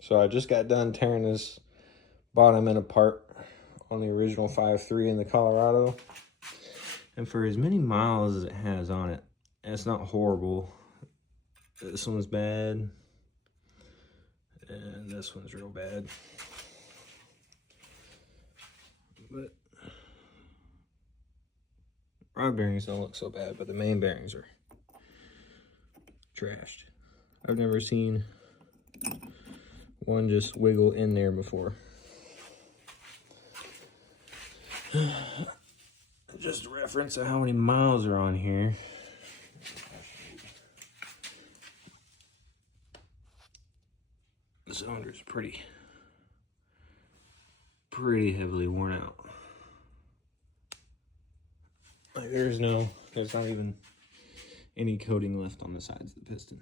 So I just got done tearing this bottom end apart on the original 5.3 in the Colorado. And for as many miles as it has on it, it's not horrible. This one's bad. And this one's real bad. But rod bearings don't look so bad, but the main bearings are trashed. I've never seen one just wiggle in there before. Just a reference of how many miles are on here. The cylinder's pretty heavily worn out. Like there's not even any coating left on the sides of the piston.